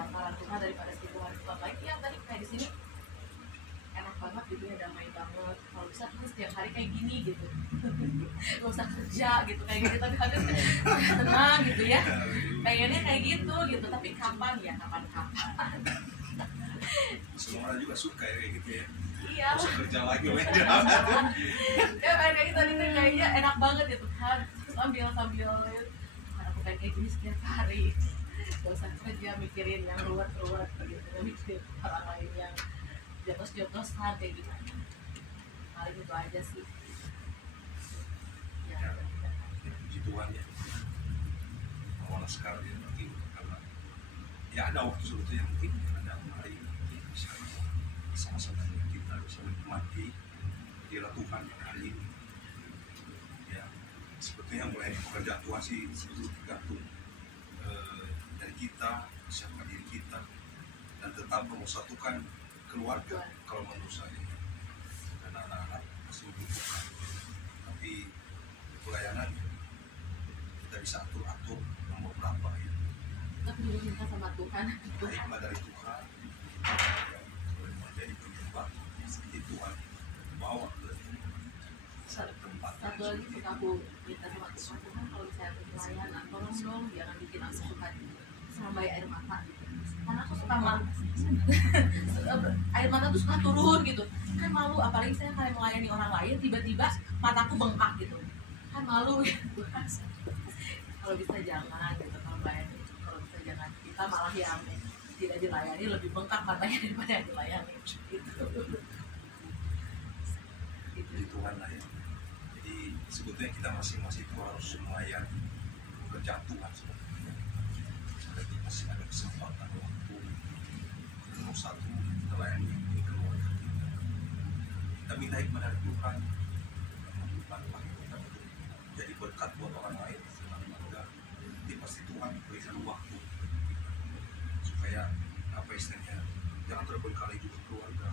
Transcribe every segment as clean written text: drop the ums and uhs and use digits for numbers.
lantaran Tuhan daripada sentuhan tempat lain. Ya tadi kayak di sini enak banget gitu ya, damai banget. Kalau bisa kita setiap hari kayak gini gitu, gak usah kerja gitu kayak gitu, tapi habis tenang gitu ya, pengennya kayak gitu. Tapi kapan ya, kapan semua orang juga suka ya kayak gitu ya. Iya, gak usah kerja lagi ya kayak gitu kayaknya enak banget ya Tuhan, sambil aku pengen kayak gini setiap hari, gak usah kerja mikirin yang ruwet gitu, mikirin orang lain yang jotos-jotosan kayak gimana. Paling itu aja sih ya. Puji Tuhan ya, awalnya sekarang ya mungkin karena ya ada waktu sebetulnya mungkin ada hari mungkin bisa sama-sama kita bisa menikmati hadirat Tuhan yang hari ini ya. Sebetulnya mulai pekerjaan Tuhan sih sebetulnya tergantung dari kita, siapa diri kita, dan tetap mempersatukan keluarga. Kalau menurut saya dan anak-anak masih membutuhkan, tapi pelayanan kita bisa atur nomor berapa ya. Kita perlu minta sama Tuhan. Hikmah dari Tuhan boleh menjadi penyembah seperti Tuhan bawa ke tempat. Satu lagi suka aku minta sama Tuhan, kalau misalnya aku pelayanan, tolong dong jangan bikin aku suka sampai air mata gitu. Karena aku suka air mata tuh suka turun gitu, kan malu, apalagi saya kalian melayani orang lain tiba-tiba mataku bengkak gitu, kan malu gitu. Kalau bisa jangan gitu, kalau melayani, kalau bisa jangan, kita malah yang tidak dilayani lebih bengkak matanya daripada yang dilayani gitu. Puji Tuhan lah ya. Jadi sebetulnya kita masing-masing itu harus melayani pekerjaan Tuhan sebetulnya. Jadi masih ada kesempatan waktu nomor satu kita layani ini keluarga kita. Kita minta hikmah dari Tuhan, Tuhan kita untuk jadi berkat buat orang lain, keluarga. Jadi pasti Tuhan berikan waktu supaya apa istilahnya jangan terbengkalai juga keluarga.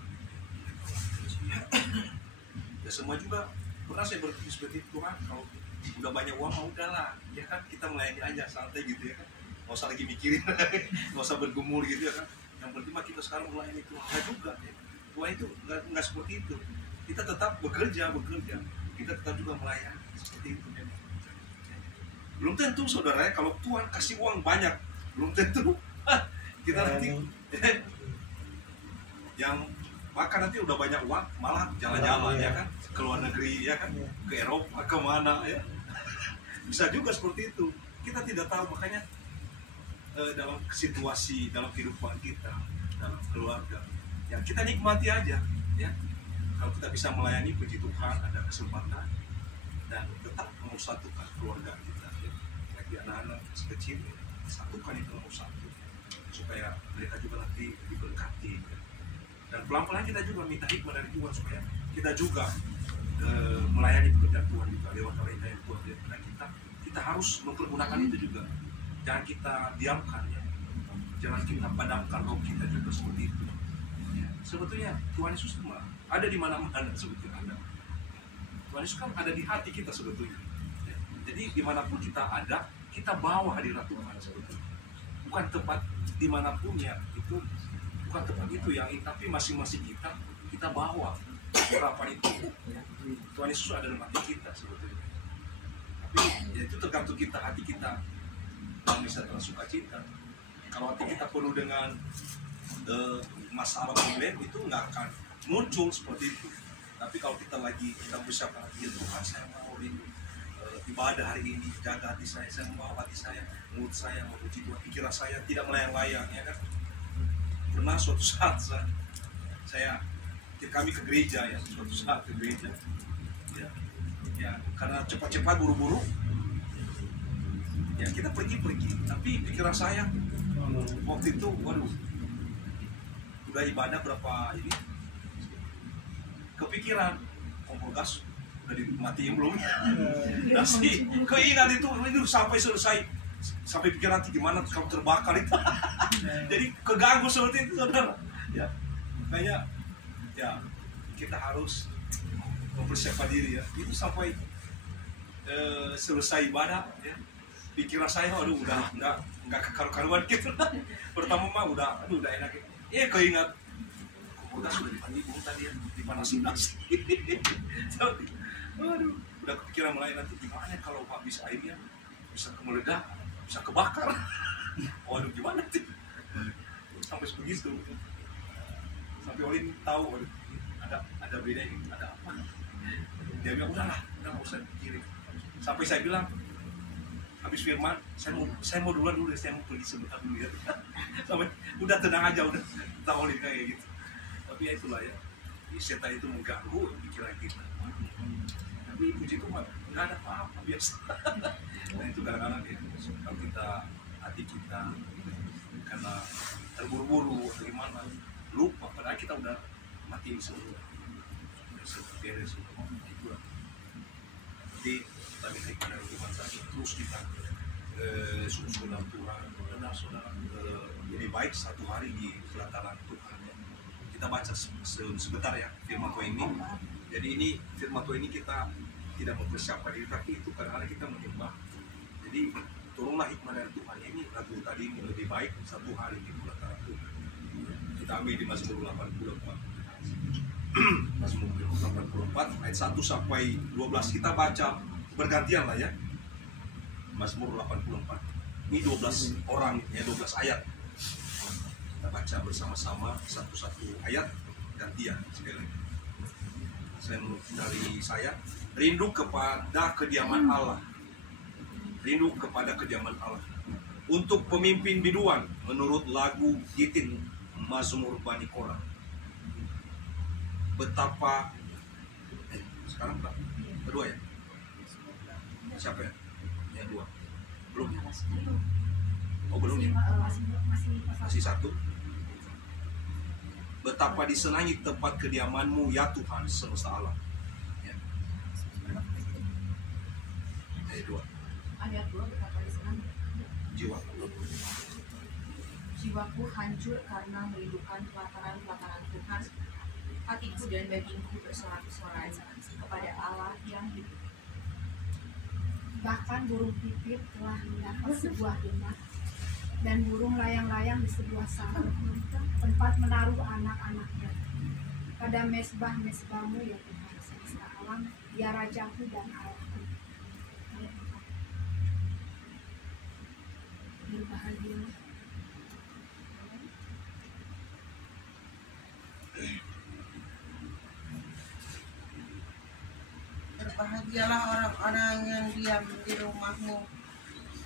Ya semua juga pernah saya berpikir seperti itu, Tuhan kalau udah banyak uang mau udahlah ya kan, kita melayani aja santai gitu ya kan, nggak usah lagi mikirin nggak usah bergumul gitu ya kan, yang penting mah kita sekarang melayani Tuhan. Nggak juga ya, Tuhan itu nggak seperti itu, kita tetap bekerja, kita tetap juga melayani seperti itu memang. Belum tentu saudara ya, kalau Tuhan kasih uang banyak belum tentu kita nanti yang maka nanti udah banyak uang malah jalan-jalan ya kan, ke luar negeri ya kan, ke Eropa kemana ya, bisa juga seperti itu, kita tidak tahu. Makanya dalam situasi, dalam kehidupan kita, dalam keluarga yang kita nikmati aja ya. Kalau kita bisa melayani, puji Tuhan ada kesempatan dan tetap mempersatukan keluarga kita ya. Lagi anak-anak kecil satukan itu nomor satu supaya mereka juga nanti diberkati ya. Dan pelan-pelan kita juga minta hikmah dari Tuhan supaya kita juga melayani pekerjaan Tuhan juga lewat talenta yang Tuhan berikan kita harus mempergunakan itu juga. Jangan kita diamkan ya, jangan kita padamkan roh kita juga seperti itu ya. Sebetulnya Tuhan Yesus ada di mana-mana sebetulnya ada. Tuhan Yesus kan ada di hati kita sebetulnya ya. Jadi dimanapun kita ada, kita bawa hadirat Tuhan sebetulnya. Bukan tempat dimanapun ya, itu bukan tempat itu yang, tapi masing-masing kita bawa harapan itu ya. Tuhan Yesus ada dalam hati kita sebetulnya, tapi ya itu tergantung kita, hati kita yang bisa tersuka cita. Kalau hati kita penuh dengan masalah problem, itu nggak akan muncul seperti itu. Tapi kalau kita bersiapkan hati, ya Tuhan saya mau ibadah hari ini, jaga hati saya mau hati saya, mulut saya memuji Tuhan, pikiran saya tidak melayang-layang ya kan. Pernah suatu saat kami ke gereja ya, suatu saat ke gereja ya karena cepat-cepat buru-buru ya kita pergi, tapi pikiran saya waktu itu waduh, udah ibadah berapa ini kepikiran kompor gas udah dimatiin belum nasi, keingat itu sampai selesai, sampai pikiran nanti gimana kamu terbakar itu jadi keganggu seperti itu saudara ya. Makanya ya kita harus mempersiapkan diri ya, itu sampai selesai ibadah ya, pikiran saya aduh udah nggak kekaru-karuan gitu. Pertama mah udah enak. Keingat udah sudah dipanggil tadi ya, dipanasin nasi. Aduh, udah kepikiran mulai nanti gimana kalau habis airnya bisa meledak, bisa kebakar. Waduh gimana sih? Sampai begitu. Sampai Olin tahu ada beda ini, ada apa? Dia bilang udah nggak usah pikirin. Sampai saya bilang habis firman, saya mau duluan dulu, saya mau pergi sebentar dulu ya. Sampai udah tenang aja, udah tahu Olin kayak gitu. Tapi ya itulah ya, setan itu mengganggu pikiran kita. Tapi puji Tuhan nggak ada apa-apa, biasa. Nah itu kadang-kadang ya, kalau kita hati kita karena terburu-buru atau gimana lupa, padahal kita udah mati semua, beres semua itu. Jadi kita minta kepada Tuhan saja terus kita sungguh dalam Tuhan, saudara lebih baik satu hari di pelataran Tuhan. Kita baca sebentar ya firman Tuhan ini. Jadi ini firman Tuhan ini kita tidak mempersiapkan diri, tapi itu kadang-kadang kita menyembah. Jadi turunlah hikmah dari Tuhan. Ini lagu tadi ini lebih baik satu hari di pelataran Tuhan. Kita ambil di Mazmur 84. Mazmur 84 ayat 1 sampai 12 kita baca bergantian lah ya. Mazmur 84. Ini 12 orang ya, 12 ayat. Kita baca bersama-sama satu-satu ayat gantian sekali lagi. Dari saya rindu kepada kediaman Allah. Rindu kepada kediaman Allah. Untuk pemimpin biduan menurut lagu Gitin Mazmur Bani Korah. Betapa sekarang berapa? Kedua ya? Siapa ya? Yang dua? Belum ya? Oh belum ya? Masih satu. Betapa disenangi tempat kediamanmu ya Tuhan semesta alam. Ya. Ayat 2. Ayat 2 betapa disenangi. Jiwaku hancur karena merindukan pelataran-pelataran Tuhan. Hatiku dan dagingku bersorak-sorai kepada Allah yang hidup. Bahkan burung pipit telah mendapat sebuah rumah, dan burung layang-layang di sebuah sarang, tempat menaruh anak-anaknya. Pada mesbah-mesbahmu ya Tuhan semesta alam, ya Rajaku dan Allahku. Berbahagialah. Berbahagialah orang-orang yang diam di rumahmu,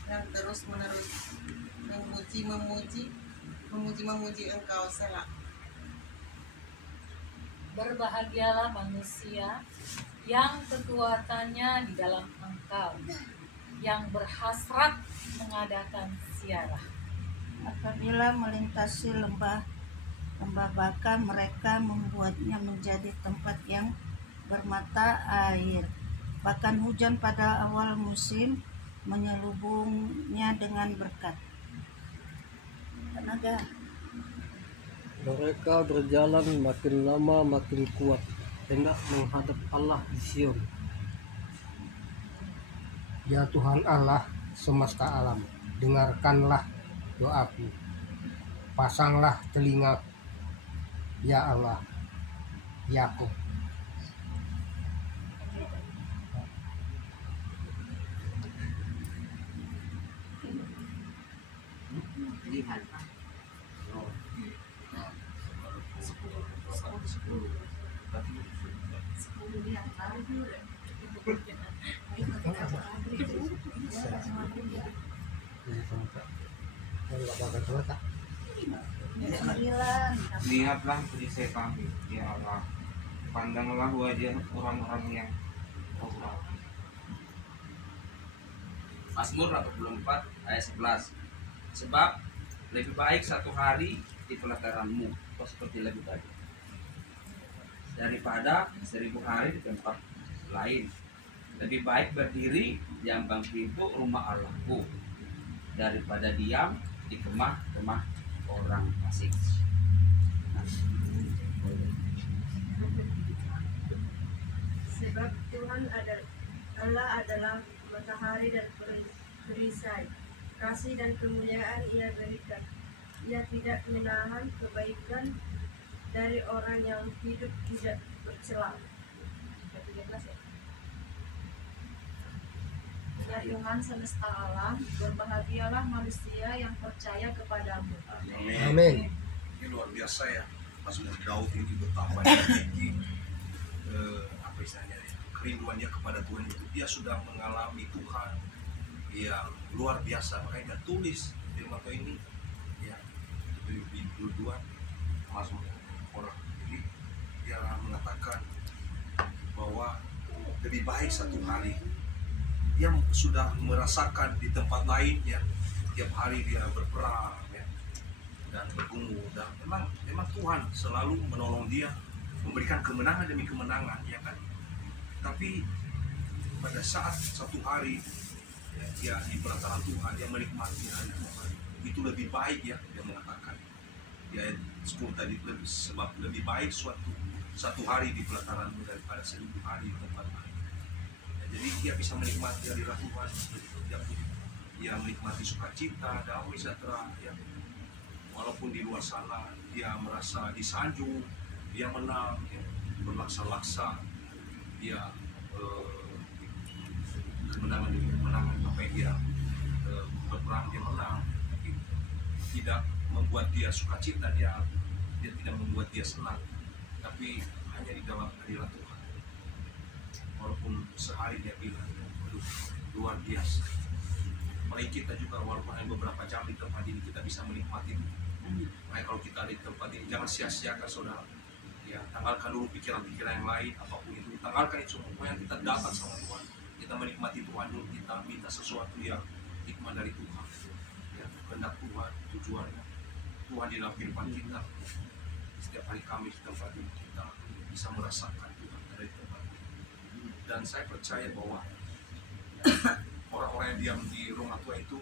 yang terus-menerus memuji Engkau, Selah. Berbahagialah manusia yang kekuatannya di dalam Engkau, yang berhasrat mengadakan ziarah. Apabila melintasi lembah Baka, mereka membuatnya menjadi tempat yang bermata air. Bahkan hujan pada awal musim menyelubungnya dengan berkat. Tenaga. Mereka berjalan makin lama makin kuat, hendak menghadap Allah di Sion. Ya Tuhan Allah semesta alam, dengarkanlah doaku. Pasanglah telinga, ya Allah, Yakub. Lihat, lihat baru Lihatlah beri saya panggil, ya Allah. Pandanglah wajah orang-orang yang Allah. Mazmur 84 ayat 11. Sebab lebih baik satu hari di pelataranmu, seperti lebih baik daripada 1000 hari di tempat lain. Lebih baik berdiri di ambang pintu rumah Allahku daripada diam di kemah-kemah orang asing. Sebab Tuhan Allah adalah matahari dan perisai. Kasih dan kemuliaan Ia berikan. Ia tidak menahan kebaikan dari orang yang hidup tidak bercela. Ya Tuhan semesta alam, berbahagialah manusia yang percaya kepadamu. Amin. Ini luar biasa ya, Mazmur Daud ini betapa dia tinggi apa istilahnya ya, kerinduannya kepada Tuhan itu. Dia sudah mengalami Tuhan yang luar biasa, makanya dia tulis firman Tuhan ini ya di dua Mazmur orang. Jadi dia mengatakan bahwa lebih baik satu hari. Dia sudah merasakan di tempat lain ya, tiap hari dia berperang ya, dan bergumul, dan memang Tuhan selalu menolong dia, memberikan kemenangan demi kemenangan ya kan. Tapi pada saat satu hari ya, dia di pelataran Tuhan, dia menikmati hari Tuhan, itu lebih baik ya, dia mengatakan di ayat 10 tadi, sebab lebih baik satu hari di pelataranmu daripada 1000 hari di tempat lain. Jadi dia bisa menikmati hadirat Tuhan, dia menikmati sukacita, damai sejahtera ya. Walaupun di luar sana dia merasa disanjung, dia menang ya, berlaksa-laksa, dia kemenangan demi kemenangan, apa yang dia berperang dia menang, tapi tidak membuat dia sukacita, dia tidak membuat dia senang, tapi hanya di dalam hadirat Tuhan. Walaupun sehari dia bilang, aduh, luar biasa. Mari kita juga walaupun hanya beberapa jam di tempat ini, kita bisa menikmati. Makanya kalau kita ada di tempat ini, jangan sia-siakan saudara. Ya, tanggalkan dulu pikiran-pikiran yang lain, apapun itu. Tanggalkan itu semua yang kita dapat sama Tuhan. Kita menikmati Tuhan dulu, kita minta sesuatu yang hikmah dari Tuhan. Ya, kehendak Tuhan, tujuannya. Tuhan di dalam kehidupan kita. Setiap hari Kamis di tempat ini, kita bisa merasakan Tuhan dari tempat ini. Dan saya percaya bahwa orang-orang yang diam di rumah Tuhan itu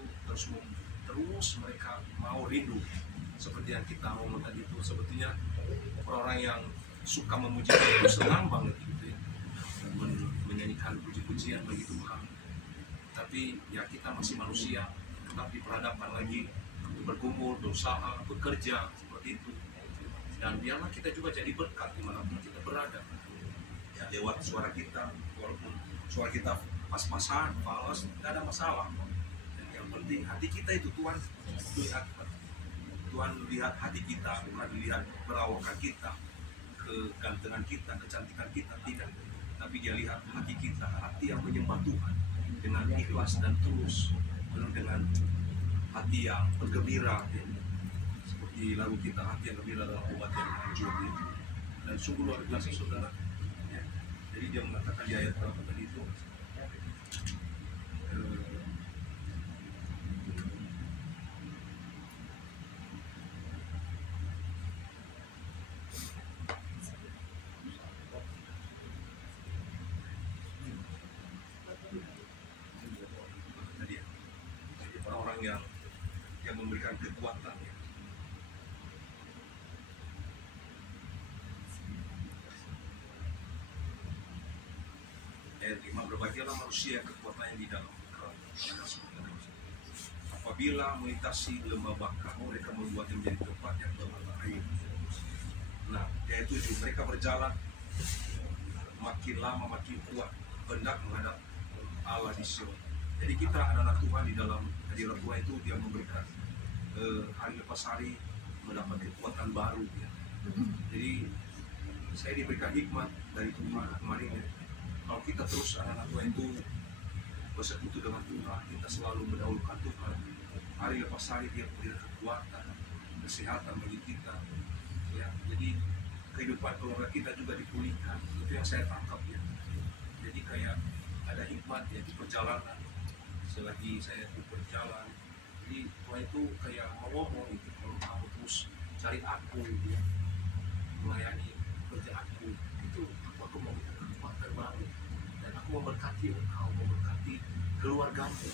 terus mereka mau rindu seperti yang kita ngomong tadi itu. Sebetulnya orang-orang yang suka memuji Tuhan itu senang banget gitu ya, menyanyikan puji-pujian bagi Tuhan. Tapi ya kita masih manusia, tetap diperhadapkan lagi bergumul, berusaha, bekerja seperti itu. Dan biarlah kita juga jadi berkat dimanapun kita berada. Ya, lewat suara kita, walaupun suara kita pas-pasan, falas, tidak ada masalah. Dan yang penting hati kita itu Tuhan lihat. Tuhan lihat hati kita, bukan dilihat perawakan kita, kegantengan kita, kecantikan kita, tidak. Tapi dia lihat hati kita, hati yang menyembah Tuhan dengan ikhlas dan tulus, penuh dengan hati yang bergembira. Ya. Seperti lagu kita, hati yang gembira dalam obat yang hancur. Ya. Dan sungguh luar biasa saudara. Jadi dia mengatakan di ayat berapa tadi itu, jadi orang-orang yang memberikan kekuatan ya. Ayat 5, berbahagialah manusia kekuatannya di dalam kerajaan. Apabila melintasi lembah Baka, mereka membuatnya menjadi tempat yang bermata air. Nah, ayat 7, mereka berjalan makin lama makin kuat, hendak menghadap Allah di Sion. Jadi kita anak-anak Tuhan di dalam hadirat Tuhan itu dia memberikan hari lepas hari mendapat kekuatan baru ya. Jadi saya diberikan hikmat dari Tuhan kemarin ya. Kalau kita terus anak-anak Tuhan itu bersekutu dengan Tuhan, kita selalu mendahulukan Tuhan. Hari lepas hari dia memberikan kekuatan, kesehatan bagi kita. Ya, jadi kehidupan keluarga kita juga dipulihkan. Itu yang saya tangkap ya. Jadi kayak ada hikmat ya di perjalanan. Selagi saya itu berjalan, jadi Tuhan itu kayak mau ngomong gitu, kalau kamu terus cari aku gitu ya, melayani kerja aku, itu aku mau kekuatan baru. Dan aku memberkati engkau, memberkati keluargamu.